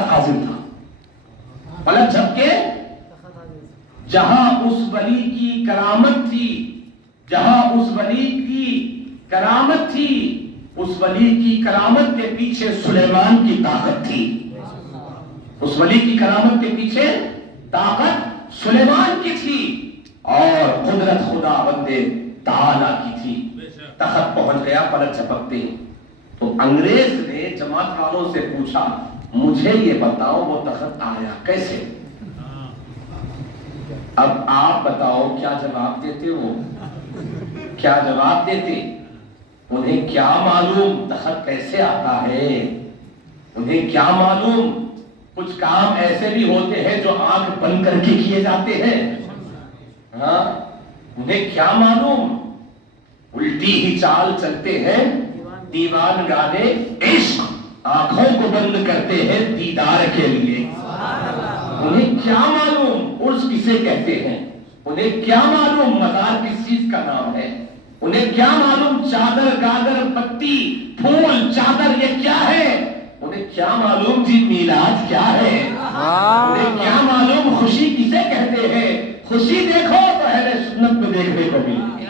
حاضر تھا، پلک جھپکے جہاں اس ولی کی کرامت تھی، جہاں اس ولی کی کرامت تھی، اس ولی کی کرامت کے پیچھے سلیمان کی طاقت تھی، اس ولی کی کرامت کے پیچھے طاقت سلیمان کی تھی اور قدرت خدا بندے تعالی کی تھی۔ تخت پہنچ گیا پلک جھپکتے، تو انگریز نے جماعت والوں سے پوچھا مجھے یہ بتاؤ وہ تخت آیا کیسے؟ اب آپ بتاؤ کیا جواب دیتے ہو؟ کیا جواب دیتے؟ انہیں کیا معلوم تخت کیسے آتا ہے؟ انہیں کیا معلوم؟ کچھ کام ایسے بھی ہوتے ہیں جو آنکھ بند کر کے کیے جاتے ہیں، ہاں انہیں کیا معلوم؟ الٹی ہی چال چلتے ہیں دیوان گانے عشق، آنکھوں کو بند کرتے ہیں دیدار کے لیے۔ انہیں کیا معلوم عرس کسے کہتے ہیں؟ انہیں کیا معلوم مزار کس چیز کا نام ہے؟ انہیں کیا معلوم چادر گادر پتی پھول چادر یہ کیا ہے؟ انہیں کیا معلوم جی میلاد کیا ہے؟ انہیں کیا معلوم خوشی کسے کہتے ہیں؟ خوشی دیکھو تو اہل سنت میں دیکھنے کو ملی،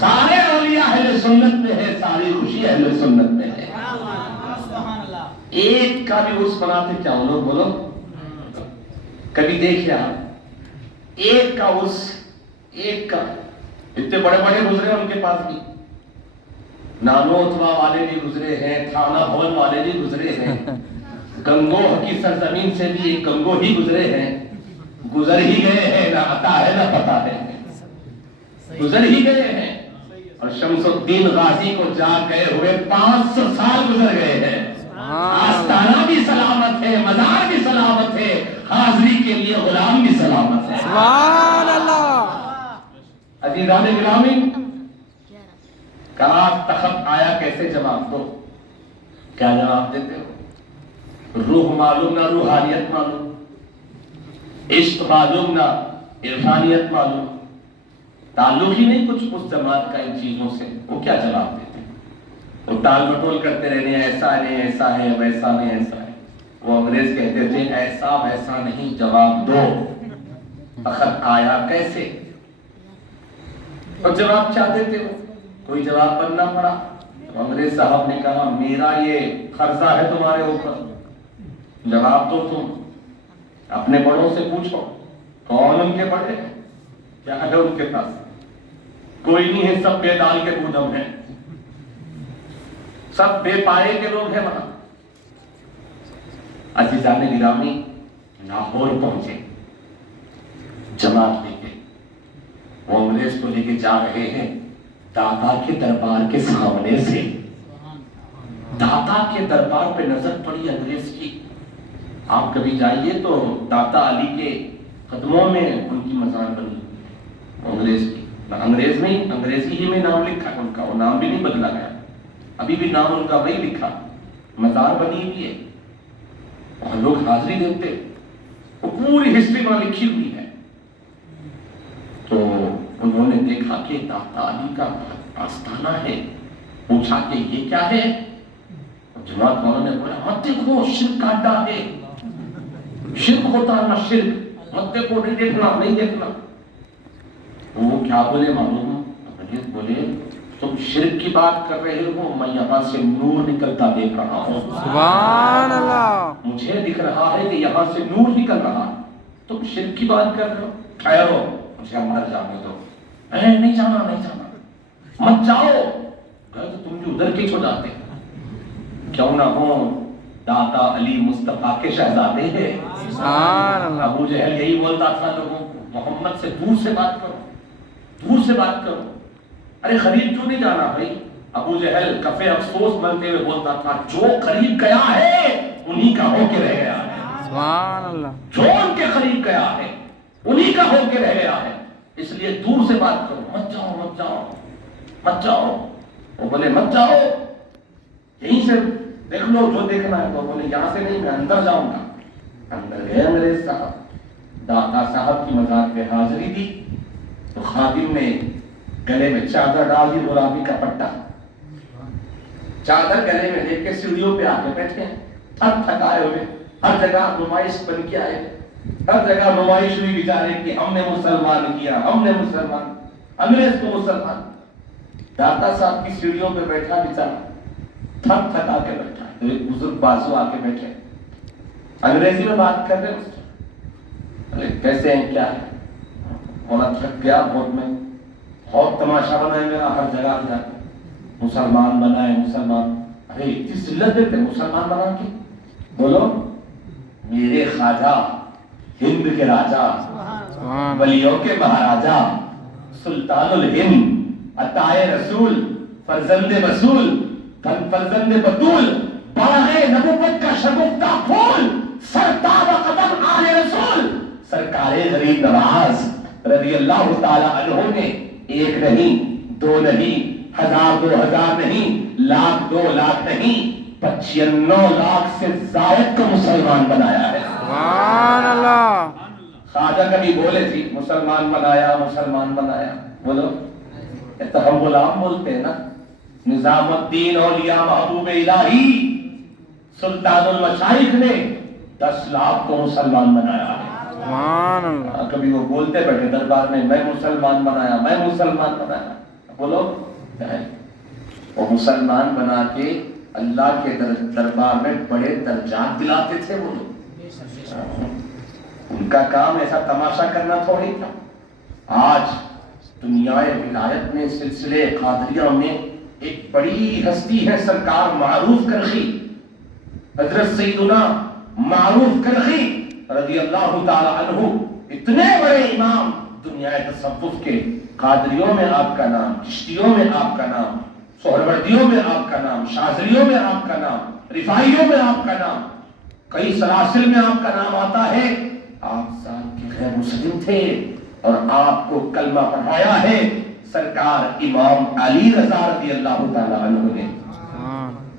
سارے اولیاء اہل سنت میں ہے، ساری خوشی اہل سنت میں ہے۔ ایک کا بھی عرس مناتے کیا ہو لوگ بولو؟ کبھی دیکھیا ایک کا عرس، ایک کا اتنے بڑے بڑے گزرے ان کے پاس بھی، نانوتوا والے بھی گزرے ہیں، تھانہ بھون والے بھی گزرے ہیں، گنگوہ کی سرزمین سے بھی ایک گنگو ہی گزرے ہیں، گزر ہی گئے ہیں، نہ آتا ہے نہ پتا ہے، گزر ہی گئے ہیں۔ اور شمس الدین غازی کو جا گئے ہوئے 500 سال گزر گئے ہیں، آستانہ بھی سلامت ہے، مزار بھی سلامت ہے، حاضری کے لیے غلام بھی سلامت ہے۔ سبحان اللہ۔ عزیزان گرامی، کہا تخت آیا کیسے؟ جواب دو۔ کیا جواب دیتے ہو؟ روح معلوم نہ روحانیت معلوم، عشق معلوم نہ عرفانیت معلوم، تعلق ہی نہیں کچھ اس جماعت کا ان چیزوں سے، وہ کیا جواب دیتے ہیں؟ وہ ٹال مٹول کرتے رہنے ایسا نہیں ایسا ہے ویسا نہیں ایسا ہے۔ وہ انگریز کہتے تھے ایسا ویسا نہیں، جواب دو، تخت آیا کیسے؟ اور جواب کیا دیتے ہو؟ کوئی جواب بننا پڑا۔ تو انگریز صاحب نے کہا میرا یہ قرضہ ہے تمہارے اوپر، جواب دو تم، اپنے بڑوں سے پوچھو کون ان کے بڑے ہیں، کیا ہے ان کے پاس؟ کوئی نہیں ہے، سب بے دال کے بودم ہیں، سب بے پائے کے لوگ ہیں وہاں۔ عزیزان گرامی، لاہور پہنچے جماعت لے کے، وہ انگریز کو لے کے جا رہے ہیں داتا کے دربار کے سامنے سے۔ داتا کے دربار پہ نظر پڑی انگریز کی، آپ کبھی جائیے تو داتا علی کے قدموں میں ان کی مزار بنی انگریز کی، انگریز نہیں انگریزی ہی میں نام لکھا ہے ان کا، وہ نام بھی نہیں بدلا گیا، ابھی بھی نام ان کا وہی لکھا، مزار بنی ہوئی ہے اور لوگ حاضری دیتے، وہ پوری ہسٹری وہاں لکھی ہوئی ہے۔ تو انہوں نے دیکھا کہ داتا علی کا آستانہ ہے، پوچھا کہ یہ کیا ہے؟ جماعت والوں نے بولا مت دیکھو شرک کا اڈا ہے، شرک ہوتا ہے نا، شرک مت دیکھو، نہیں دیکھنا نہیں دیکھنا۔ وہ کیا بولے معلوم؟ انگریز بولے تم شرک کی بات کر رہے ہو، میں یہاں سے نور نکلتا دیکھ رہا ہوں، سبحان اللہ۔ مجھے دکھ رہا ہے کہ یہاں سے نور نکل رہا، تم شرک کی بات کر رہے ہو، ٹھہرو مجھے اندر جانے دو۔ نہیں جانا نہیں جانا، مت جاؤ۔ کہا تو تم بھی ادھر کیوں جاتے؟ کیوں نہ ہو داتا علی مصطفیٰ کے شہزادے ہیں۔ سبحان اللہ۔ ابو جہل یہی بولتا تھا لوگوں کو، محمد سے دور سے بات کرو، دور سے بات کرو۔ ارے قریب کیوں نہیں جانا بھائی؟ ابو جہل کفے افسوس بنتے ہوئے بولتا تھا جو قریب گیا ہے انہی کا ہو کے رہ گیا ہے، سبحان اللہ۔ جو ان کے قریب گیا ہے انہی کا ہو کے رہ گیا ہے، اس لیے دور سے بات کرو، مت جاؤ مت جاؤ مت جاؤ۔ وہ بولے مت جاؤ، یہیں سے دیکھ لو جو دیکھنا ہے۔ تو بولے یہاں سے نہیں، میں اندر جاؤں گا۔ اندر گئے انگریز صاحب، داتا صاحب کی مزار پہ حاضری دی تو خادم نے گلے میں چادر ڈال دی، گلابی کا پٹا، چادر گلے میں لے کے سیڑھیوں پہ آ کے بیٹھے ہیں، تھک تھکائے ہوئے، ہر جگہ نمائش بن کے آئے، ہر جگہ نمائش ہوئی بیچارے کہ ہم نے مسلمان کیا، ہم نے مسلمان، انگریز کو مسلمان۔ داتا صاحب کی سیڑھیوں پہ بیٹھا بیچارا، تھک تھکا کے بیٹھا ہے، تو ایک بزرگ بازو آ کے بیٹھے، انگریزی میں بات کر رہے ہیں، کیسے ہیں کیا ہے؟ مولا تھک گیا بہت، میں بہت تماشا بنائے میرا، ہر جگہ جا کے مسلمان بنائے، مسلمان، ارے اتنی ذلت دیتے مسلمان بنا کے؟ بولو میرے خواجہ ہند کے راجا، ولیوں کے مہاراجا، سلطان الہند، عطائے رسول، فرزند رسول، فرزند بطول، باغ نبوت کا شگفتہ پھول، سرتاب قدم آل رسول، سرکار غریب نواز رضی اللہ تعالی عنہ نے ایک نہیں، دو نہیں، ہزار دو ہزار نہیں، لاکھ دو لاکھ نہیں، 95 لاکھ سے زائد کو مسلمان بنایا ہے۔ سبحان اللہ۔ خواجہ کبھی بولے تھی مسلمان بنایا، مسلمان بنایا، بولو یہ تو ہم غلام بولتے ہیں نا۔ نظام الدین اولیاء محبوب الہی سلطان المشائخ نے 10 لاکھ کو مسلمان بنایا ہے۔ سبحان اللہ۔ کبھی وہ بولتے بیٹھے دربار میں مسلمان بنایا، میں مسلمان بنایا، بولو وہ مسلمان بنا کے اللہ کے دربار میں بڑے درجات دلاتے تھے وہ لوگ۔ ان کا کام ایسا تماشا کرنا تھوڑی تھا۔ آج دنیا ولایت میں سلسلے قادریہ میں ایک بڑی ہستی ہے سرکار معروف کرخی، حضرت سیدنا معروف کرخی رضی اللہ تعالی عنہ، اتنے بڑے امام دنیا تصوف کے۔ قادریوں میں آپ کا نام، چشتیوں میں آپ کا نام، سہروردیوں میں آپ کا نام، شاذلیوں میں آپ کا نام، رفاعیوں میں آپ کا نام، کئی سلاسل میں آپ کا نام آتا ہے۔ آپ ذات کے غیر مسلم تھے اور آپ کو کلمہ پڑھایا ہے سرکار امام علی رضا رضی اللہ تعالی عنہ نے۔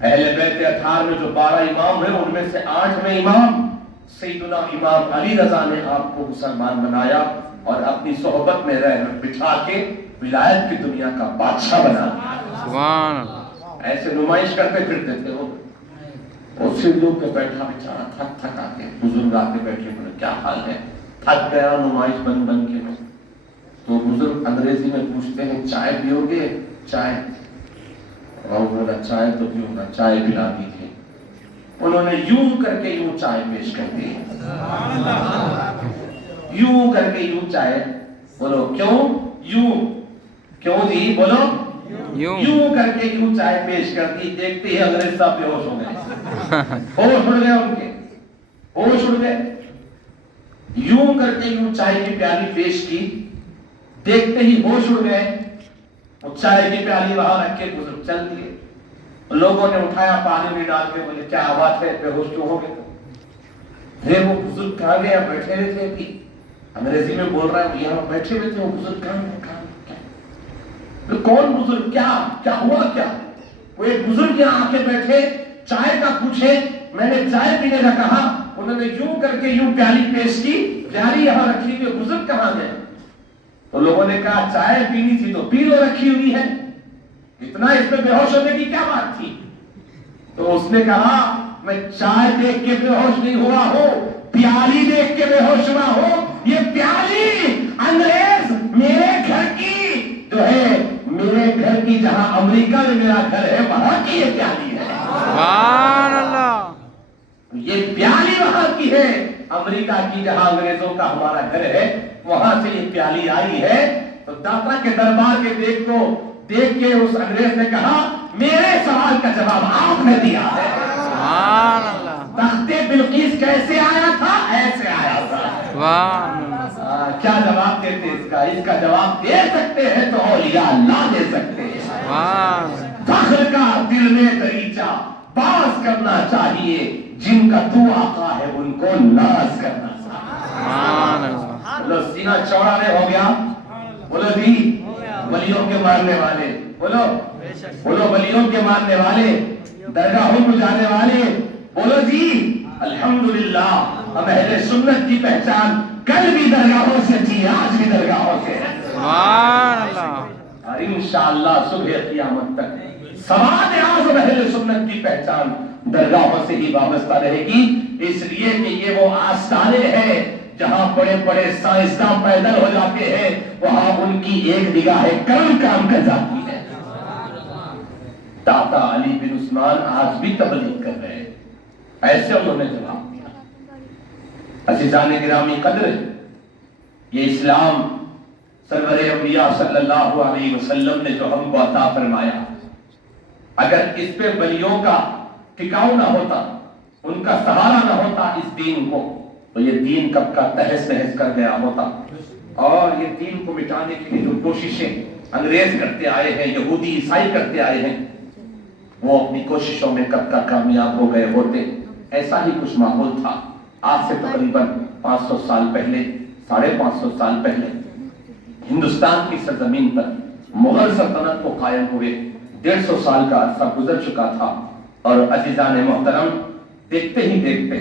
اہل بیت اطہار میں جو 12 امام ہیں ان میں سے 8ویں امام سیدنا امام علی رضا نے آپ کو مسلمان بنایا اور اپنی صحبت میں رہ بٹھا کے ولایت کی دنیا کا بادشاہ بنا دیا۔ سبحان اللہ۔ ایسے نمائش کرتے پھرتے تھے وہ سیڑھیوں پہ بیٹھا بیچارہ تھک تھک آ کے، بزرگ آ کے بیٹھے، بولے کیا حال ہے؟ تھک گیا نمائش بن بن کے۔ تو بزرگ انگریزی میں پوچھتے ہیں چائے پیو گے؟ چائے؟ اور بولا چائے تو پیوں گا، چائے پلا دیجیے۔ انہوں نے یوں کر کے یوں چائے پیش کر دی، یوں کر کے یوں چائے، بولو کیوں؟ یوں کیوں جی؟ بولو یوں کر کے یوں چائے پیش کر دی۔ دیکھتے ہی انگریز صاحب بے ہوش ہو گئے، ہوش اڑ گئے ان کے، ہوش اڑ گئے۔ یوں کر کے یوں چائے کی پیالی پیش کی، دیکھتے ہی ہوش اڑ گئے۔ وہ چائے کی پیالی وہاں رکھ کے بزرگ چل دیے۔ لوگوں نے اٹھایا، پانی میں ڈال کے، بولے کیا بات ہے، بے ہوش کیوں ہو گئے؟ وہ بزرگ کہاں گئے؟ بیٹھے ہوئے تھے کہ انگریزی میں بول رہا ہے، یہاں بیٹھے ہوئے تھے، وہ بزرگ کہاں گئے؟ کون بزرگ؟ کیا ہوا کیا؟ وہ ایک بزرگ یہاں آ کے بیٹھے، چائے کا پوچھے، میں نے چائے پینے کا کہا، انہوں نے یوں کر کے یوں پیالی پیش کی، پیالی یہاں رکھی ہوئی، بزرگ کہاں گئے؟ تو لوگوں نے کہا چائے پینی تھی تو پی لو، رکھی ہوئی ہے، اتنا اس میں بے ہوش ہونے کی کیا بات تھی؟ تو اس نے کہا میں چائے دیکھ کے بے ہوش نہیں ہوا ہوں، پیالی دیکھ کے بے ہوش ہوا ہوں۔ یہ پیالی انگریز میرے گھر کی جو ہے، میرے گھر کی جہاں امریکہ میں میرا گھر ہے وہاں کی یہ پیالی ہے۔ سبحان اللہ۔ یہ پیالی وہاں کی ہے، امریکہ کی جہاں انگریزوں کا ہمارا گھر ہے وہاں سے یہ پیالی آئی ہے۔ تو داتا کے دربار کے دیکھ کے اس انگریز نے کہا میرے سوال کا جواب آپ نے دیا ہے۔ سبحان اللہ۔ تخت بلقیس کیسے آیا تھا؟ ایسے آیا تھا۔ سبحان اللہ۔ کیا جواب دیتے اس کا جواب دے سکتے ہیں تو اولیاء اللہ دے سکتے ہیں۔ سبحان اللہ۔ فخر کا دل میں دریچہ باز کرنا چاہیے، جن کا تو آقا ہے ان کو ناز کرنا چاہیے۔ سبحان اللہ۔ بولو سینہ چوڑا نہیں ہو گیا؟ بولو جی ولیوں کے ماننے والے، بولو ولیوں کے ماننے والے، درگاہوں کو جانے والے، بولو جی الحمدللہ ہم اہل سنت کی پہچان کل بھی درگاہوں سے تھی، آج بھی درگاہوں سے ہے۔ سبحان اللہ۔ اور انشاءاللہ صبح قیامت تک سواد اعظم اہل سنت کی پہچان درگاہوں سے ہی وابستہ رہے گی۔ اس لیے کہ یہ وہ آستانے ہیں جہاں بڑے بڑے سائنسداں پیدل ہو جاتے ہیں، وہاں ان کی ایک نگاہ کرم کام کر جاتی ہے۔ داتا علی بن عثمان آج بھی تبلیغ کر رہے ہیں، ایسے انہوں نے جواب دیا۔ عزیزان گرامی قدر، یہ اسلام سرور انبیاء صلی اللہ علیہ وسلم نے جو ہم کو عطا فرمایا، اگر اس پہ ولیوں کا ٹکاؤ نہ ہوتا، ان کا سہارا نہ ہوتا اس دین کو، تو یہ دین کب کا تہس نہس کر گیا ہوتا۔ اور یہ دین کو مٹانے کی جو کوششیں انگریز کرتے آئے ہیں، یہودی عیسائی کرتے آئے ہیں، وہ اپنی کوششوں میں کب تک کامیاب ہو گئے ہوتے۔ ایسا ہی کچھ ماحول تھا آج سے تقریباً 500 سال پہلے، 550 سال پہلے ہندوستان کی سرزمین پر مغل سلطنت کو قائم ہوئے 150 سال کا عرصہ گزر چکا تھا، اور عزیزان محترم دیکھتے ہی دیکھتے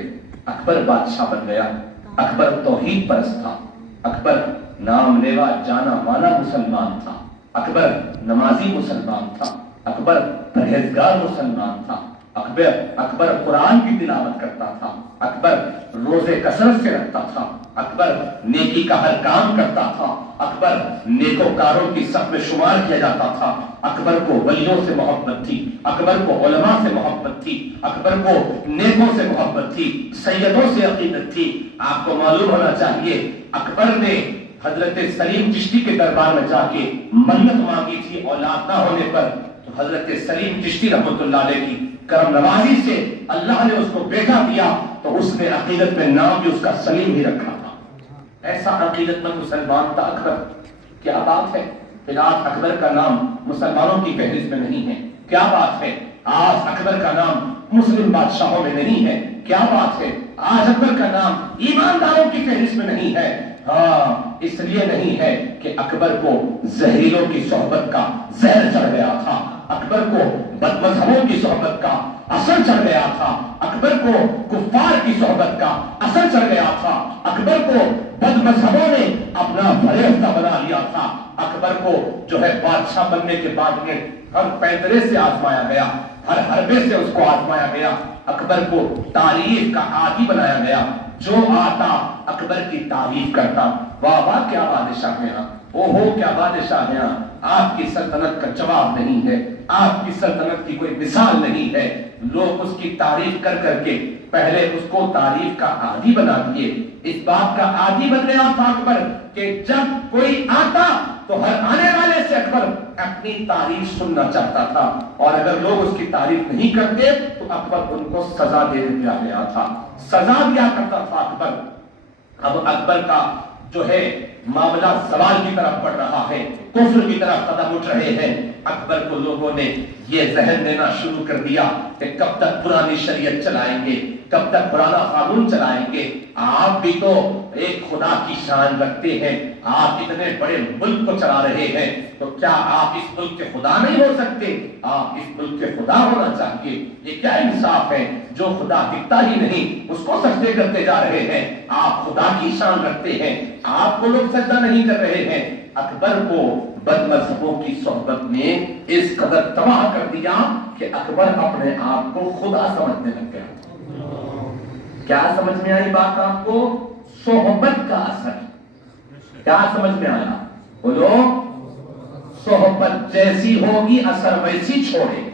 اکبر بادشاہ بن گیا۔ اکبر توحید پرست تھا، اکبر نام لیوا جانا مانا مسلمان تھا، اکبر نمازی مسلمان تھا، اکبر پرہیزگار مسلمان تھا، اکبر قرآن کی تلاوت کرتا تھا، اکبر روزے کثرت سے رکھتا تھا، اکبر نیکی کا ہر کام کرتا تھا، اکبر نیکوکاروں کی صف میں شمار کیا جاتا تھا، اکبر کو ولیوں سے محبت تھی، اکبر کو علماء سے محبت تھی، اکبر کو نیکوں سے محبت تھی، سیدوں سے عقیدت تھی۔ آپ کو معلوم ہونا چاہیے اکبر نے حضرت سلیم چشتی کے دربار میں جا کے منت مانگی تھی اولاد نہ ہونے پر، تو حضرت سلیم چشتی رحمۃ اللہ علیہ کی کرم نوازی سے اللہ نے اس کو بیٹا دیا، تو اس نے عقیدت میں نام بھی اس کا سلیم ہی رکھا تھا۔ ایسا عقیدت مند مسلمان تھا اکبر۔ کیا بات ہے کہ آج اکبر کا نام مسلمانوں کی فہرست میں نہیں ہے؟ کیا بات ہے آج اکبر کا نام مسلم بادشاہوں میں نہیں ہے؟ کیا بات ہے آج اکبر کا نام ایمانداروں کی فہرست میں نہیں ہے؟ ہاں، اس لیے نہیں ہے کہ اکبر کو زہریلوں کی صحبت کا زہر چڑھ گیا تھا، اکبر کو بد مذہبوں کی صحبت کا اثر چڑھ گیا تھا، اکبر کو کفار کی صحبت کا اثر چڑھ گیا تھا، اکبر کو بد مذہبوں نے اپنا فریفتہ بنا لیا تھا، اکبر کو جو ہے بادشاہ بننے کے بعد میں ہر پینترے سے آزمایا گیا، ہر حربے سے اس کو آزمایا گیا، اکبر کو تعریف کا عادی بنایا گیا، جو آتا اکبر کی تعریف کرتا۔ واہ واہ کیا بادشاہ ہیں، اوہو کیا بادشاہ ہیں، آپ کی سلطنت کا جواب نہیں ہے، آپ کی سلطنت کی کوئی مثال نہیں ہے۔ لوگ اس کی تعریف کر کر کے پہلے اس کو تعریف کا عادی بنا دیے۔ اس بات کا عادی بن گیا تھا اکبر کہ جب کوئی آتا تو ہر آنے والے سے اکبر اپنی تعریف سننا چاہتا تھا، اور اگر لوگ اس کی تعریف نہیں کرتے تو اکبر ان کو سزا دے دیا گیا تھا، سزا دیا کرتا تھا اکبر۔ اب اکبر کا جو ہے معاملہ زوال کی طرف بڑھ رہا ہے، کفر کی طرف قدم اٹھ رہے ہیں۔ اکبر کو لوگوں نے یہ ذہن دینا شروع کر دیا کہ کب تک پرانی شریعت چلائیں گے، کب تک پرانا قانون چلائیں گے، آپ بھی تو ایک خدا کی شان رکھتے ہیں، آپ اتنے بڑے ملک کو چلا رہے ہیں، تو کیا آپ اس ملک کے خدا نہیں ہو سکتے؟ آپ اس ملک کے خدا ہونا چاہیے۔ یہ کیا انصاف ہے، جو خدا دکھتا ہی نہیں اس کو سجدے کرتے جا رہے ہیں، آپ خدا کی شان رکھتے ہیں، آپ کو لوگ سجدہ نہیں کر رہے ہیں۔ اکبر کو بد مذہبوں کی صحبت نے اس قدر تباہ کر دیا کہ اکبر اپنے آپ کو خدا سمجھنے لگ گیا۔ کیا سمجھ میں آئی بات آپ کو؟ صحبت کا اثر کیا سمجھ میں آیا؟ بولو، صحبت جیسی ہوگی اثر ویسی چھوڑے۔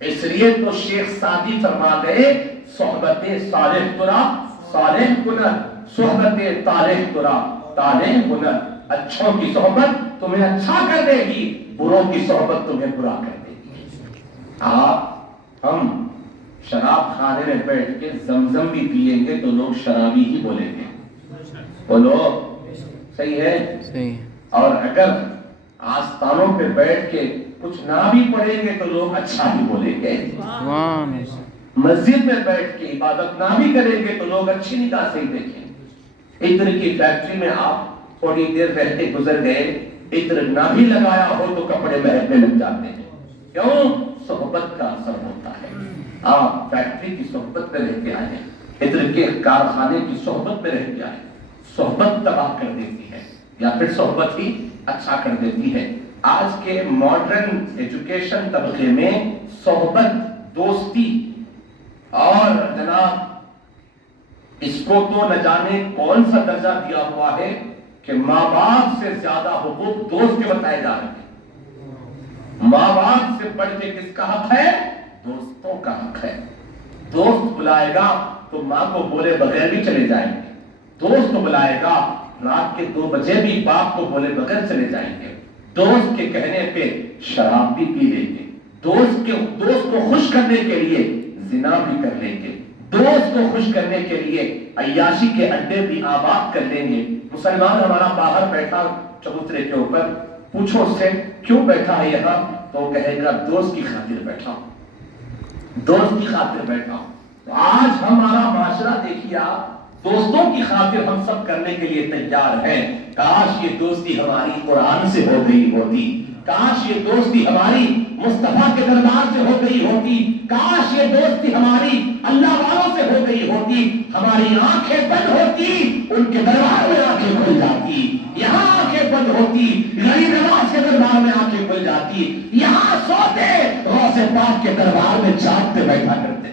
اس لیے تو شیخ سعدی فرما گئے، صحبت صالح ترا صالح کنر، صحبت طالح ترا طالح کنر۔ اچھوں کی صحبت تمہیں اچھا کر دے گی، بروں کی صحبت تمہیں برا کر دے گی۔ ہم شراب خانے میں بیٹھ کے زمزم بھی پیئیں گے تو لوگ شرابی ہی بولیں گے، بولو صحیح ہے؟ صحیح۔ اور اگر آستانوں پہ بیٹھ کے کچھ نہ بھی پڑھیں گے تو لوگ اچھا ہی بولیں گے۔ مسجد میں بیٹھ کے عبادت نہ بھی کریں گے تو لوگ اچھی نگاہ سے ہی دیکھیں گے۔ عطر کی فیکٹری میں آپ تھوڑی دیر رہتے گزر گئے، عطر نہ بھی لگایا ہو تو کپڑے مہکنے لگ جاتے ہیں۔ کیوں؟ صحبت کا اثر ہوتا ہے۔ آپ فیکٹری کی صحبت میں رہ کے آئے ہیں، عطر کے کارخانے کی صحبت میں رہ کے آئے، صحبت تباہ کر دیتی ہے یا پھر صحبت ہی اچھا کر دیتی ہے۔ آج کے ماڈرن ایجوکیشن طبقے میں صحبت، دوستی اور جناب اس کو تو نہ جانے کون سا درجہ دیا ہوا ہے کہ ماں باپ سے زیادہ حقوق دوست کے بتائے جا رہے ہیں۔ ماں باپ سے بڑھ کے کس کا حق ہے؟ دوستوں کا حق ہے۔ دوست بلائے گا تو ماں کو بولے بغیر بھی چلے جائیں گے، دوست بلائے گا رات کے 2 بجے بھی باپ کو بولے بغیر چلے جائیں گے، دوست کے کہنے پہ شراب بھی پی لیں گے، دوست کو خوش کرنے کے لیے زنا بھی کر لیں گے، دوست کو خوش کرنے کے لیے عیاشی کے اڈے بھی آباد کر لیں گے۔ مسلمان ہمارا باہر بیٹھا چبوترے کے اوپر، پوچھو اس سے کیوں بیٹھا ہے یہاں، تو کہے گا دوست کی خاطر بیٹھا ہوں، دوست کی خاطر بیٹھا ہوں۔ تو آج ہمارا معاشرہ دیکھیے آپ، دوستوں کی خاطر ہم سب کرنے کے لیے تیار ہیں۔ کاش یہ دوستی ہماری قرآن سے ہو گئی ہوتی، کاش یہ دوستی ہماری مصطفیٰ کے دربار سے ہو گئی ہوتی، کاش یہ دوستی ہماری اللہ والوں سے ہو گئی ہوتی، ہماری آنکھیں بند ہوتی، ان کے دربار میں آنکھیں کھل جاتی، یہاں آنکھیں بند ہوتی، غریب نواز کے دربار میں آنکھیں کھل جاتی، یہاں سوتے غوث پاک کے دربار میں جاگتے بیٹھا کرتے تھے۔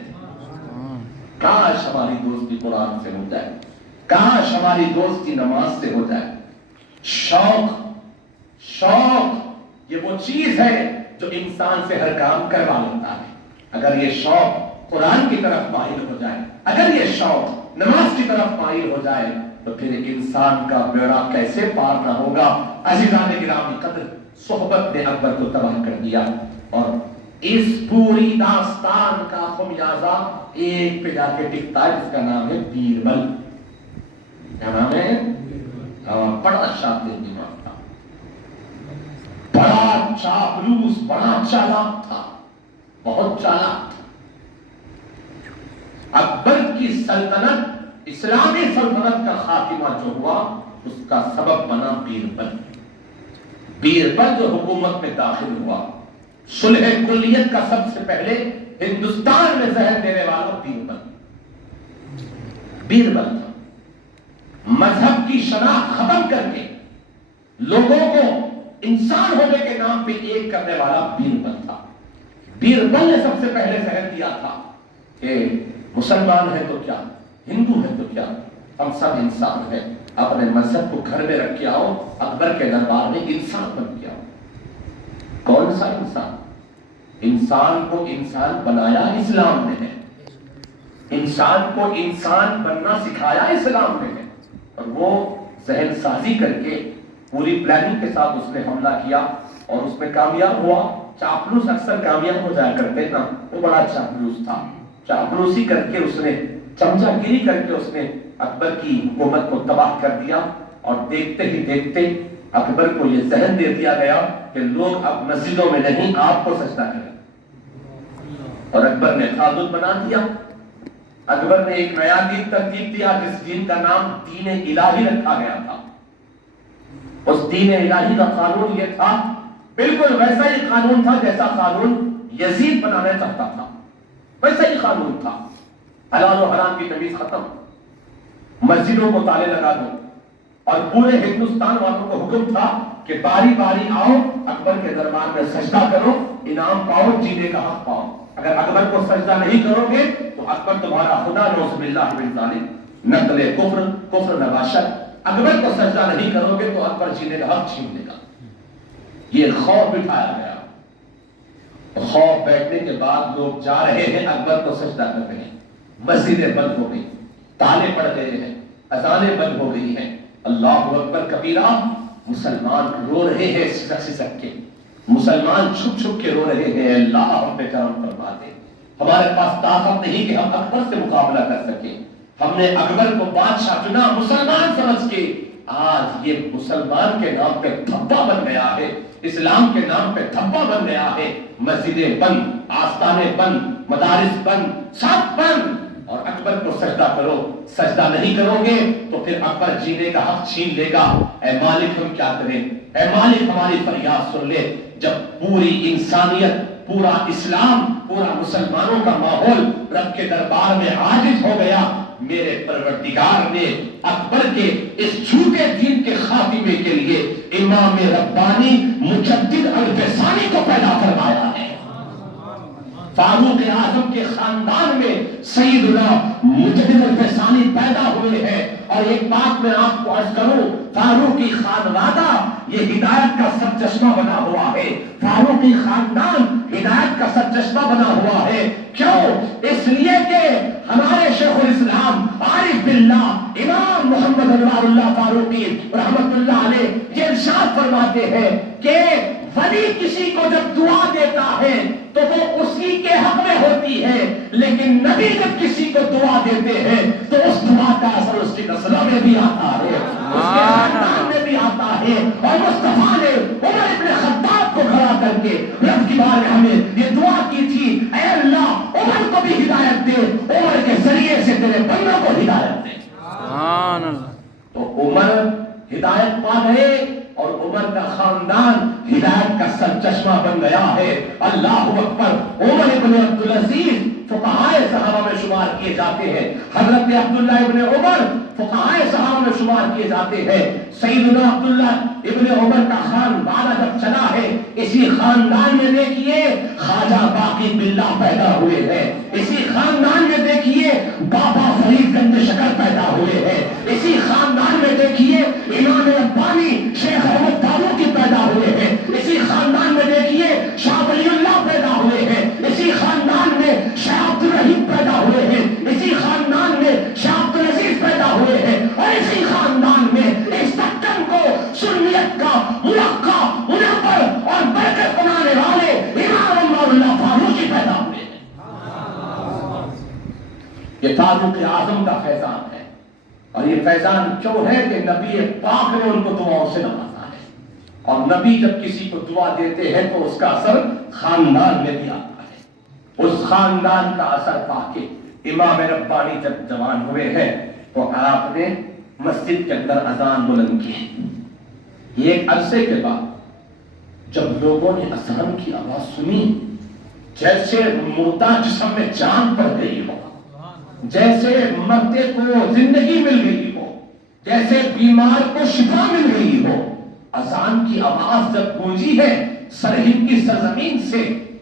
کاش ہماری دوستی قرآن سے ہو جائے، کاش ہماری دوستی نماز سے ہو جائے۔ شوق یہ وہ چیز ہے جو انسان سے ہر کام کروا لیتا ہے۔ اگر یہ شوق قرآن کی طرف مائل ہو جائے، اگر یہ شوق نماز کی طرف مائل ہو جائے، تو پھر انسان کا بیڑا کیسے پار نہ ہوگا۔ عزیزان گرامی قدر، صحبت نے اکبر کو تباہ کر دیا، اور اس پوری داستان کا خمیازہ ایک پہ جا کے ٹکتا ہے جس کا نام ہے بیربل۔ کیا نام ہے؟ بڑا شاطر دماغ تھا، بڑا چاپلوس، بڑا چالاک تھا، بہت چالاک تھا۔ اکبر کی سلطنت، اسلامی سلطنت کا خاتمہ جو ہوا اس کا سبب بنا بیربل۔ بیربل جو حکومت میں داخل ہوا، صلح کلیت کا سب سے پہلے ہندوستان میں زہر دینے والا بیربل تھا۔ مذہب کی شناخت ختم کر کے لوگوں کو انسان ہونے کے نام پہ ایک کرنے والا بیربل تھا۔ بیربل نے سب سے پہلے زہر دیا تھا کہ مسلمان ہے تو کیا، ہندو ہے تو کیا، ہم سب انسان ہیں، اپنے مذہب کو گھر میں رکھ کے آؤ، اکبر کے دربار میں انسان بن کے آؤ۔ کون سا انسان؟ انسان کو انسان بنایا اسلام نے ہے، انسان کو انسان بننا سکھایا اسلام نے ہے، اور وہ ذہن سازی کر کے پوری پلاننگ کے ساتھ اس نے حملہ کیا اور اس میں کامیاب ہوا۔ چاپلوس اکثر کامیاب ہو جایا کرتے نا، وہ بڑا چاپلوس تھا، چاپلوسی کر کے اس نے، چمچا گیری کر کے اس نے اکبر کی حکومت کو تباہ کر دیا، اور دیکھتے ہی دیکھتے اکبر کو یہ ذہن دے دیا گیا کہ لوگ اب مسجدوں میں نہیں آپ کو سجدہ کریں، اور اکبر نے تعدد بنا دیا۔ اکبر نے ایک نیا دین ترتیب دیا جس دین کا نام دین الہی رکھا گیا تھا۔ اس دین الہی کا قانون یہ تھا، بالکل ویسا ہی قانون تھا جیسا قانون یزید بنانا چاہتا تھا، ویسا ہی قانون تھا۔ حلال و حرام کی تمیز ختم، مسجدوں کو تالے لگا دو، اور پورے ہندوستان والوں کو حکم تھا کہ باری باری آؤ، اکبر کے دربار میں سجدہ کرو، انعام پاؤ، جینے کا حق پاؤ۔ اگر اکبر کو سجدہ نہیں کرو گے تو اکبر تمہارا خدا نعوذ باللہ من ذالک، نقل کفر نباشت، اکبر کو سجدہ نہیں کرو گے تو اکبر جینے کا حق چھین لے گا۔ یہ خوف بٹھایا گیا، خوف بیٹھنے کے بعد لوگ جا رہے ہیں اکبر کو سجدہ کر رہے ہیں، مسجدیں بند ہو گئی، تالے پڑ گئے ہیں، اذانیں بند ہو گئی ہیں، اللہ اکبر کبیرہ۔ مسلمان رو رہے ہیں سسک سسک کے، مسلمان چھپ چھپ کے رو رہے ہیں، اللہ ہم پہ کرم فرما دے، ہمارے پاس طاقت نہیں کہ ہم اکبر سے مقابلہ کر سکیں، ہم نے اکبر کو بادشاہ چنا مسلمان سمجھ کے، آج یہ مسلمان کے نام پہ دھبا بن گیا ہے، اسلام کے نام پہ دھبا بن گیا ہے، مسجدیں بند، آستانے بند، مدارس بند، سب بند، اور اکبر کو سجدہ کرو، سجدہ نہیں کرو گے تو پھر اکبر جینے کا حق چھین لے گا۔ اے مالک ہم کیا کریں، اے مالک ہماری فریاد سن لے۔ جب پوری انسانیت، پورا اسلام، پورا مسلمانوں کا ماحول رب کے دربار میں عاجز ہو گیا، میرے پروردگار نے اکبر کے اس جھوٹے دین کے خاتمے کے لیے امام ربانی مجدد الفسانی کو پیدا فرمایا ہے۔ فاروق اعظم کے خاندان میں سیدنا مجدد الفسانی پیدا اور ایک بات میں آپ کو عرض کروں، فاروقی خانوادہ یہ ہدایت کا سرچشمہ بنا ہوا ہے، فاروقی خاندان ہدایت کا سرچشمہ بنا ہوا ہے۔ کیوں؟ اس لیے کہ ہمارے شیخ الاسلام عارف باللہ امام محمد انوار اللہ فاروقی رحمت اللہ علیہ یہ ارشاد فرماتے ہیں کہ ولی کسی کو جب دعا دیتا ہے تو وہ اسی کے حق میں ہوتی ہے، لیکن نبی جب کسی کو دعا دیتے ہیں تو اس دعا کا اثر اس کی نسلوں میں بھی آتا ہے، اس کے خاندان میں بھی آتا ہے۔ اور مصطفیٰ نے عمر ابن خطاب کو کھڑا کر کے رب کی بار میں ہمیں یہ دعا کی تھی، اے اللہ عمر کو بھی ہدایت دے، عمر کے ذریعے سے تیرے بندوں کو ہدایت دے۔ سبحان اللہ۔ تو عمر ہدایت پا گئے اور عمر کا خاندان ہدایت کا سرچشمہ بن گیا ہے۔ اللہ اکبر۔ عمر ابن عبدالعزیز فقہائے صحابہ میں شمار کیے جاتے ہیں، حضرت عبداللہ ابن عمر فقہائے صحابہ میں شمار کیے جاتے ہیں۔ سیدنا عبداللہ ابن عمر کا خاندان جب چلا ہے، اسی خاندان میں دیکھیے خواجہ باقی باللہ پیدا ہوئے ہیں، اسی خاندان میں دیکھیے بابا فرید گنج شکر پیدا ہوئے ہیں، اسی خاندان میں دیکھیے امام ربانی شیخ احمد فاروقی پیدا ہوئے ہیں، اسی خاندان میں دیکھیے شاہ ولی اللہ پیدا ہوئے ہیں، اسی خاندان میں شاہ عبد الرحیم پیدا ہوئے ہیں، اسی خاندان میں شاہ عبد العزیز پیدا ہوئے ہیں، اور اسی خاندان میں اس دکن کو سنیت کا ملقع منور اور برکت بنانے والے امام انوار اللہ فاروقی پیدا ہوئے ہیں۔ یہ فاروق اعظم کا فیضان ہے، اور یہ فیضان کیوں ہے کہ نبی پاک نے ان کو دعاؤں سے نوازا ہے، اور نبی جب کسی کو دعا دیتے ہیں تو اس کا اثر خاندان میں بھی آتا ہے۔ اس خاندان کا اثر پا کے امام ربانی جب جوان ہوئے ہیں تو آپ نے مسجد کے اندر اذان بلند کی۔ ایک عرصے کے بعد جب لوگوں نے اذان کی آواز سنی، جیسے مردہ جسم میں جان پڑ گئی ہو، جیسے مرتے کو زندگی مل گئی ہو، جیسے بیمار کو شفا مل گئی ہو۔ اذان کی آواز جب گونجی ہے سرحد کی سرزمین سے،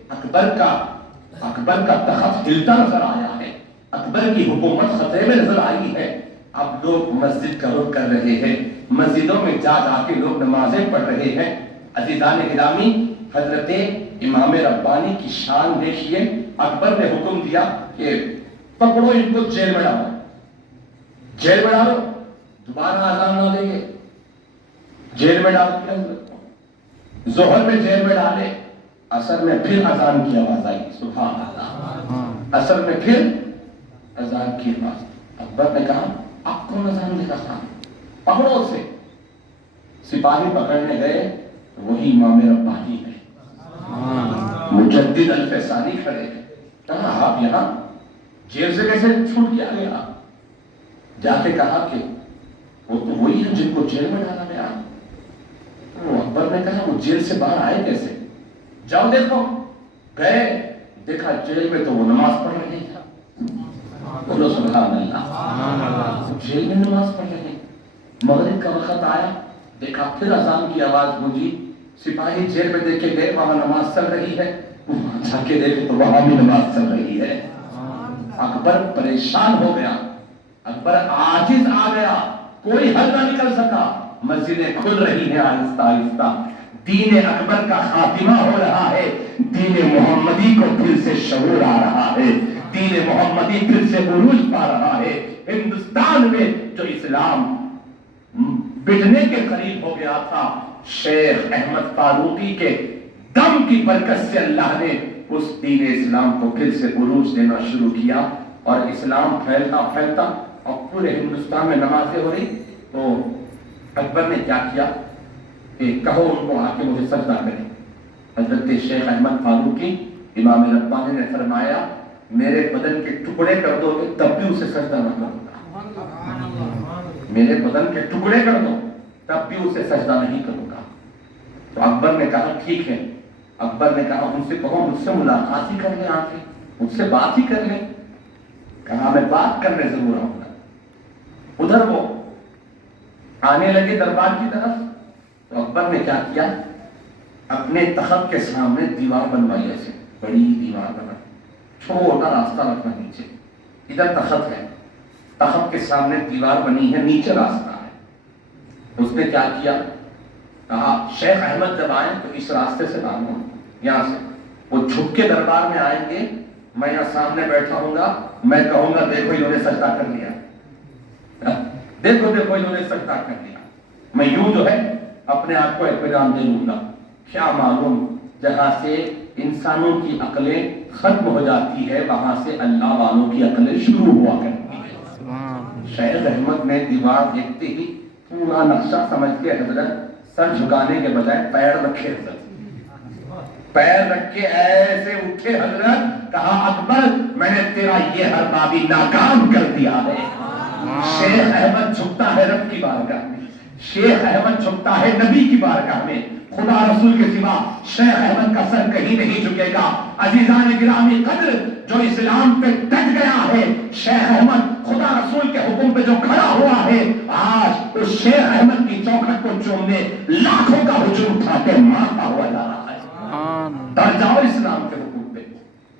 اکبر کا تخت ہلتا نظر آیا ہے، اکبر کی حکومت خطرے میں نظر آئی ہے۔ اب لوگ مسجد کا رخ کر رہے ہیں، مسجدوں میں جا کے لوگ نمازیں پڑھ رہے ہیں۔ عزیزان گرامی، حضرت امام ربانی کی شان دیکھیے۔ اکبر نے حکم دیا کہ پکڑو ان کو جیل میں ڈالو، جیل میں ڈالو، دوبارہ اذان نہ دیں گے، جیل میں ڈال دیا حضرت کو۔ ظہر میں جیل میں ڈالے، عصر میں پھر اذان کی آواز آئی، سبحان اللہ، عصر میں پھر اذان کی آواز۔ اکبر نے کہا آپ کون اذان دے رہا ہے، پکڑو اسے۔ سپاہی پکڑنے گئے، وہی امام ربانی ہے، مجدد الفسانی کھڑے ہیں۔ کہا آپ یہاں جیل سے کیسے چھوٹ کے آ گیا؟ جا کے کہا کہ وہ تو وہی ہیں جن کو جیل میں ڈالا گیا۔ تو اکبر نے کہا وہ جیل سے باہر آئے کیسے؟ جاؤ دیکھو۔ گئے، دیکھا جیل میں تو وہ نماز پڑھ رہے تھا۔ بولو سبحان اللہ، جیل میں نماز پڑھ رہے۔ مغرب کا وقت آیا، دیکھا پھر اذان کی آواز گونجی۔ سپاہی جیل میں دیکھے گئے، وہاں نماز چل رہی ہے، وہاں جا کے دیکھے تو وہاں بھی نماز چل رہی ہے۔ اکبر پریشان ہو گیا، اکبر عاجز آ گیا، کوئی حل نہ نکل سکا۔ مسجدیں کھل رہی ہیں آہستہ آہستہ، دین اکبر کا خاتمہ ہو رہا ہے، دین محمدی کو پھر سے شعور آ رہا ہے، دین محمدی پھر سے عروج پا رہا ہے۔ ہندوستان میں جو اسلام بٹنے کے قریب ہو گیا تھا، شیخ احمد فاروقی کے دم کی برکت سے اللہ نے اس دین اسلام کو پھر سے عروج دینا شروع کیا، اور اسلام پھیلتا پھیلتا اور پورے ہندوستان میں نمازیں ہو رہی۔ تو اکبر نے کیا کیا کہ کہو ان کو آ کے مجھے سجدہ کریں۔ حضرت شیخ احمد فاروقی امام ربانی نے فرمایا میرے بدن کے ٹکڑے کر دو گے تب بھی اسے سجدہ نہ کروں گا، میرے بدن کے ٹکڑے کر دو تب بھی اسے سجدہ نہیں کروں گا۔ تو اکبر نے کہا ٹھیک ہے۔ اکبر نے کہا ان سے کہو مجھ سے ملاقات ہی کر لیں، آ کے مجھ سے بات ہی کر لیں۔ کہا میں بات کرنے ضرور آؤں گا۔ ادھر وہ آنے لگے دربار کی طرف، تو اکبر نے کیا کیا، اپنے تخت کے سامنے دیوار بنوائی، ایسے بڑی دیوار بنا، چھوٹا راستہ رکھنا نیچے، ادھر تخت ہے، تخت کے سامنے دیوار بنی ہے، نیچے راستہ ہے۔ اس نے کیا کیا؟ کہا شیخ احمد جب آئیں تو اس راستے سے آنا، یہاں سے وہ جھک کے دربار میں آئیں گے، میں یہاں سامنے بیٹھا ہوں گا، میں کہوں گا دیکھو انہوں نے سجدہ کر لیا، دیکھو دیکھو انہوں نے سجدہ کر لیا، میں یوں جو ہے اپنے آپ کو اطمینان دے لوں گا۔ کیا معلوم جہاں سے انسانوں کی عقلیں ختم ہو جاتی ہے وہاں سے اللہ والوں کی عقلیں شروع ہوا کرتی ہے۔ شیخ احمد نے دیوار دیکھتے ہی پورا نقشہ سمجھ کے حضرت سر جھکانے کے بجائے پیر رکھے، حضرت پیر رکھ کے ایسے اٹھے، حضرت کہا اکبر میں نے تیرا یہ ہر بابی ناکام کر دیا ہے۔ شیخ احمد جھکتا ہے رب کی بارگاہ میں، شیخ احمد جھکتا ہے نبی کی بارگاہ میں، خدا رسول کے سوا شیخ احمد کا سر کہیں نہیں جھکے گا۔ عزیزان گرامی قدر، جو اسلام پہ ڈٹ گیا ہے، شیخ احمد خدا رسول کے حکم پہ جو کھڑا ہوا ہے، آج اس شیخ احمد کی چوکھٹ کو چومنے لاکھوں کا ہجوم اٹھا کے مارتا ہوا جا رہا ہے۔ ڈر جاؤ اسلام کے حکم پہ،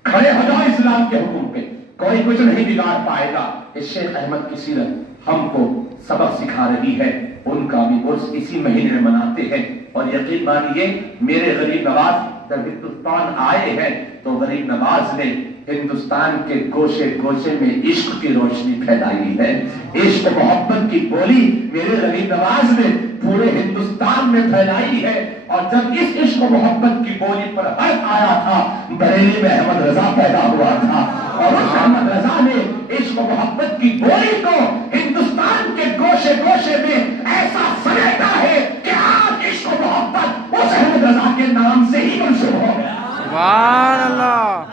کھڑے ہو جاؤ اسلام کے حکم پہ، کوئی کچھ نہیں بگاڑ پائے گا۔ اس شیخ احمد کی سیرت ہم کو سبق سکھا رہی ہے، ان کا بھی عرس اسی مہینے میں مناتے ہیں، اور یقین مانیے میرے غریب نواز جب ہندوستان آئے ہیں تو غریب نواز نے ہندوستان کے گوشے گوشے میں عشق کی روشنی پھیلائی ہے، عشق محبت کی بولی میرے غریب نواز نے پورے ہندوستان میں پھیلائی ہے۔ اور جب اس عشق و محبت کی بولی پر حرف آیا تھا، بریلی میں احمد رضا پیدا ہوا تھا، اور اس احمد رضا نے عشق و محبت کی بولی کو ہندوستان کے گوشے گوشے میں ایسا سمیٹا ہے کہ آج عشق و محبت اس احمد رضا کے نام سے ہی منسوب ہو گیا۔ سبحان اللہ،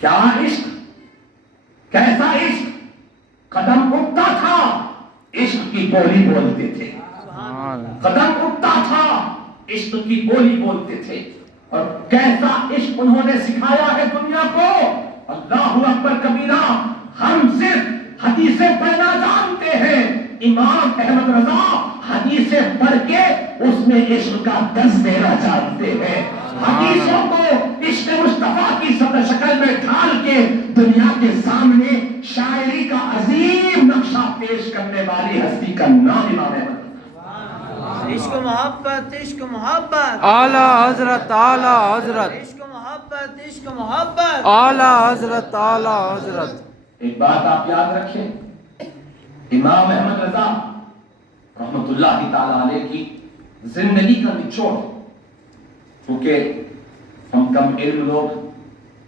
کیا عشق، کیسا عشق، قدم اٹھتا تھا عشق کی بولی بولتے تھے، قدم اٹھتا تھا عشق کی بولی بولتے تھے، اور کیسا عشق انہوں نے سکھایا ہے دنیا کو۔ اللہ اکبر کبیرہ، ہم صرف حدیثیں پڑھنا جانتے ہیں، امام احمد رضا حدیثیں پڑھ کے اس میں عشق کا درس دینا جانتے ہیں، حدیثوں کو عشق مصطفیٰ کی شکل میں ڈھال کے دنیا کے سامنے شاعری کا عظیم نقشہ پیش کرنے والی ہستی کا نام امام احمد۔ عشق و محبت، عشق و محبت، اعلیٰ حضرت، اعلیٰ حضرت، عشق و محبت، عشق و محبت، اعلیٰ حضرت، اعلیٰ حضرت۔ ایک بات آپ یاد رکھیں، امام احمد رضا رحمت اللہ تعالی علیہ کی زندگی کا نچوڑ، کیونکہ ہم کم علم لوگ،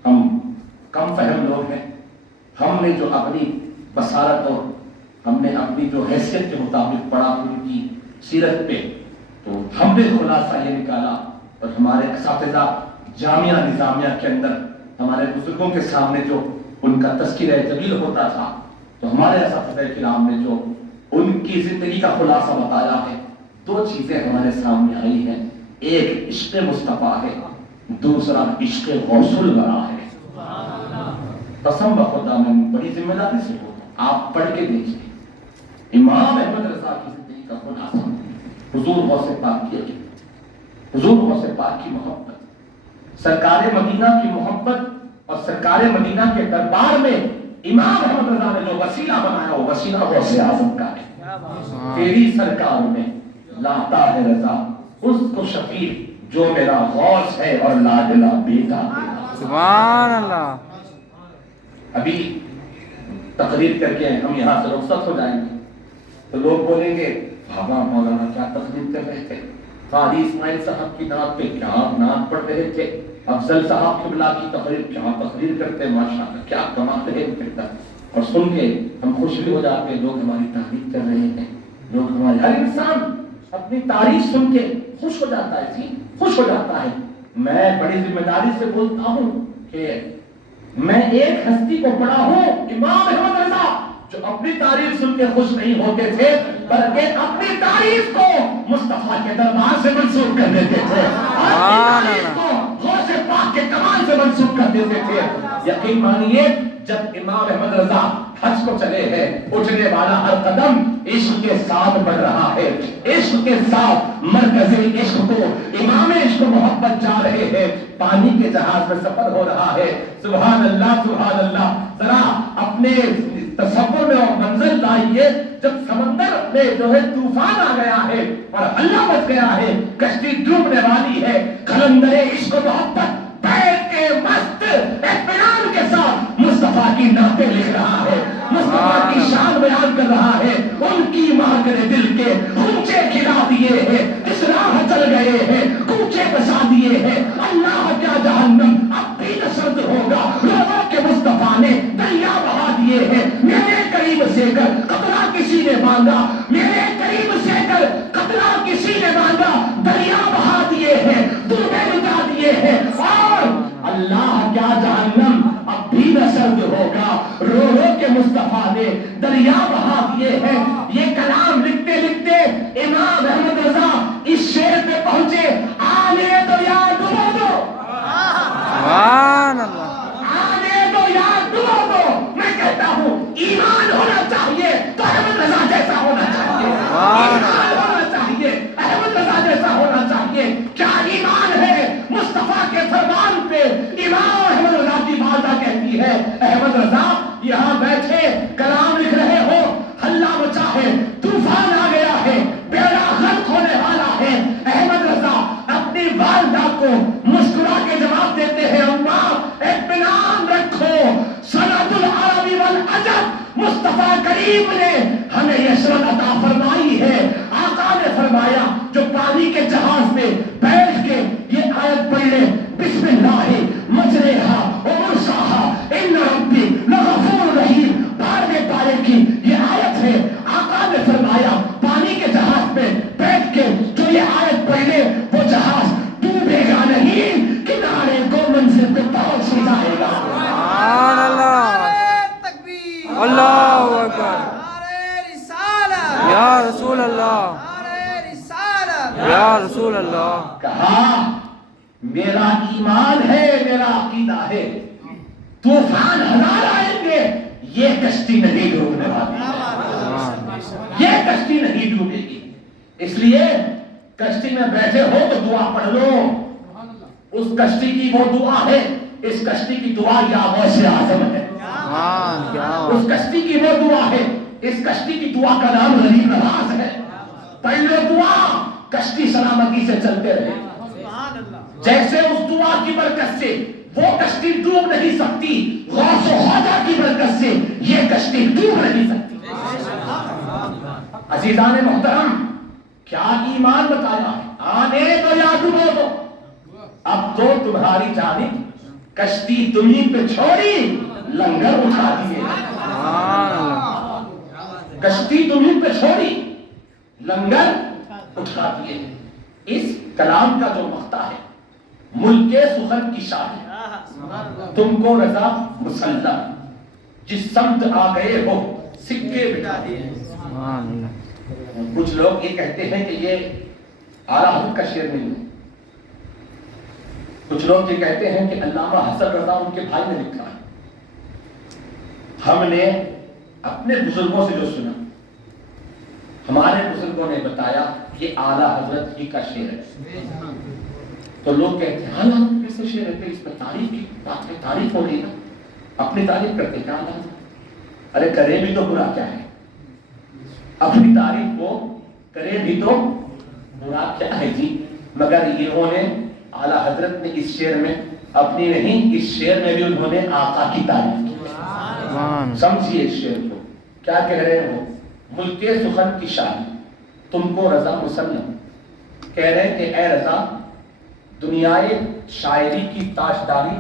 ہم کم فہم لوگ ہیں، ہم نے جو اپنی بصارت اور ہم نے اپنی جو حیثیت کے مطابق پڑھا ان کی سیرت پہ، تو ہم نے خلاصہ یہ نکالا، اور ہمارے اساتذہ جامعہ نظامیہ کے اندر ہمارے بزرگوں کے سامنے جو ان کا تذکرہ جلیل ہوتا تھا، تو ہمارے اساتذہ کرام نے جو ان کی زندگی کا خلاصہ بتایا ہے، دو چیزیں ہمارے سامنے آئی ہیں، ایک عشق مصطفیٰ ہے، دوسرا عشق غوث الورا ہے۔ قسم بخدا میں بڑی ذمہ داری سے بولتا ہوں، آپ پڑھ کے دیکھیں امام احمد رضا کی زندگی کا خلاصہ، حضور غوث پاک کی عقیدت، حضور غوث پاک کی محبت، سرکار مدینہ کی محبت، اور سرکار مدینہ کے دربار میں امام احمد رضا نے جو وسیلہ بنایا وہ وسیلہ غوث اعظم کا ہے۔ تیری سرکار میں لاتا ہے رضا اس کو شفیع جو میرا غوث ہے اور لاڈلا بیٹا تیرا۔ سبحان اللہ۔ ابھی تقریر کر کے ہم یہاں سے رخصت ہو جائیں گے تو لوگ بولیں گے بابا مولانا کیا تقریر کر رہے تھے، قاری اسماعیل صاحب کی نعت پہ کیا نعت پڑھ رہے تھے، افضل صاحب قبلہ کی تقریر کیا تقریر کرتے، ماشاءاللہ کیا کمال ہے کرتا، اور سن کے ہم خوش بھی ہو جاتے، لوگ ہماری تعریف کر رہے ہیں، لوگ ہماری، ہر انسان اپنی تعریف سن کے خوش ہو جاتا ہے، جی خوش ہو جاتا ہے۔ میں بڑی ذمہ داری سے بولتا ہوں کہ میں ایک ہستی کو پڑھا ہوں، امام احمد رضا، جو اپنی تعریف سن کے خوش نہیں ہوتے تھے بلکہ اپنی تعریف کو مصطفیٰ کے دربار سے منسوب کر دیتے تھے، اپنی تعریف کو غوث پاک کے کمال سے منسوب کر دیتے تھے۔ یقین مانیے جب امام احمد رضا حج کو چلے ہیں، اٹھنے والا ہر قدم عشق کے ساتھ بڑھ رہا ہے، عشق کے ساتھ مرکزی عشق کو امام عشق محبت جا رہے ہیں، پانی کے جہاز میں سفر ہو رہا ہے۔ سبحان اللہ، سبحان اللہ۔ ذرا اپنے تصور میں اور منظر لائیے جب سمندر میں جو ہے طوفان آ گیا ہے اور اللہ مچ گیا ہے، کشتی ڈوبنے والی ہے، قلندر عشق و محبت بیٹھ کے مست اطمینان کے ساتھ مصطفیٰ کی نعتیں لکھ رہا ہے، مصطفیٰ کی شان بیان کر رہا ہے، ان کی مہاجر دل کے اونچے کھلا دیے ہیں، جس راہ چل گئے ہیں کوچے بسا دیے ہیں، اللہ کیا جہنم اب بھی نہ سرد ہوگا، لوگوں کے مصطفیٰ نے دریا بہا دیے ہیں، میرے قریب سے کر قطرہ کسی نے مانگا، میرے قریب سے کر قطرہ کسی نے مانگا، دریا بہا دیے ہیں، دنیا مٹا دیے ہیں، اور اللہ کیا جہنم اب بھی نہ سرد ہوگا، رو رو کے مصطفیٰ نے دریا بہا دیے ہیں۔ یہ کلام لکھتے لکھتے امام احمد رضا اس شعر پہ پہنچے، آنے تو یا ڈبو دو، سبحان اللہ، آنے تو یا ڈبو دو۔ میں کہتا ہوں ایمان ہونا چاہیے تو احمد رضا جیسا ہونا چاہیے، ایمان ہونا چاہیے احمد رضا جیسا ہونا چاہیے۔ کیا ایمان ہے مصطفیٰ کے فرمان پہ؟ امام احمد رضا کی والدہ کہتی ہے، احمد رضا یہاں بیٹھے کلام لکھ رہے ہو، ہلہ مچا ہے، طوفان آ گیا ہے، بیڑا غرق ہونے والا ہے۔ احمد رضا اپنی والدہ کو مسکرا کے جواب دیتے ہیں، اماں اطمینان رکھو، سند العربی والعجب مصطفیٰ کریم نے ہمیں یہ شرط عطا فرمائی ہے۔ آقا نے فرمایا جو پانی کے جہاز میں بیٹھ کے یہ آیت پڑھ لے، بسم اللہ مجریہا ومرساہا ان ربی لغفور رحیم، 12ویں پارے کی یہ آیت ہے۔ آقا نے فرمایا پانی کے جہاز میں بیٹھ کے جو یہ آیت پڑھ لے وہ جہاز ڈوبے گا نہیں، کنارے کو منزل پہ پہنچ جائے گا۔ سبحان اللہ، تکبیر، اللہ اکبر، نعرہ رسالت، یا رسول اللہ، نعرہ رسالت، یا رسول اللہ۔ کہا میرا ایمان ہے، میرا عقیدہ ہے، طوفان ہزار آئیں گے یہ کشتی نہیں ڈوبنے والی ہے، یہ کشتی نہیں ڈوبے گی۔ اس لیے کشتی میں بیٹھے ہو تو دعا پڑھ لو، اس کشتی کی وہ دعا ہے، اس کشتی کی دعا یا غوث اعظم ہے، سبحان، کیا اس کشتی کی وہ دعا ہے، اس کشتی کی دعا کا نام غریب نواز ہے۔ پڑھ لو دعا، کشتی سلامتی سے چلتے رہے۔ سبحان اللہ، جیسے اس دعا کی برکت سے وہ کشتی ڈوب نہیں سکتی، غوث و خواجہ کی برکت سے یہ کشتی ڈوب نہیں سکتی۔ عزیزان محترم، کیا ایمان بتایا ہے، آنے تو یا ڈبو دو۔ اب تو تمہاری جانب کشتی تمہیں پہ چھوڑی، لنگر اٹھا دیے، سبحان اللہ، کشتی تمہیں پہ چھوڑی، لنگر اٹھا دیے۔ اس کلام کا جو مقطع ہے، ملک سخن کی شان ہے، تم کو رضا مسلم، جس سمت آ گئے ہو سکے بٹا دیے۔ سبحان اللہ، کچھ لوگ یہ کہتے ہیں کہ یہ اعلیٰ حضرت کا شعر نہیں ہے، کچھ لوگ یہ کہتے ہیں کہ علامہ حسن رضا ان کے بھائی نے لکھا ہے۔ ہم نے اپنے بزرگوں سے جو سنا، ہمارے بزرگوں نے بتایا یہ اعلیٰ حضرت ہی کا شعر ہے، تو لوگ کہتے ہیں اعلیٰ حضرت کیسے شعر ہے، اس میں تعریف کی بات ہے، تعریف ہو رہی ہے نا، اپنی تعریف کرتے ہیں اعلیٰ حضرت، ارے کرے بھی تو برا کیا ہے، اپنی تعریف کو کرے بھی تو برا کیا ہے جی۔ مگر انہوں نے اعلیٰ حضرت نے اس شعر میں اپنی نہیں، اس شعر میں بھی انہوں نے آقا کی تعریف کی۔ سمجھیے اس شعر کو کیا کہہ رہے ہو، ملک سخن کی شان، تم کو رضا مسلم، کہہ رہے کہ اے رضا دنیائے شاعری کی تاجداری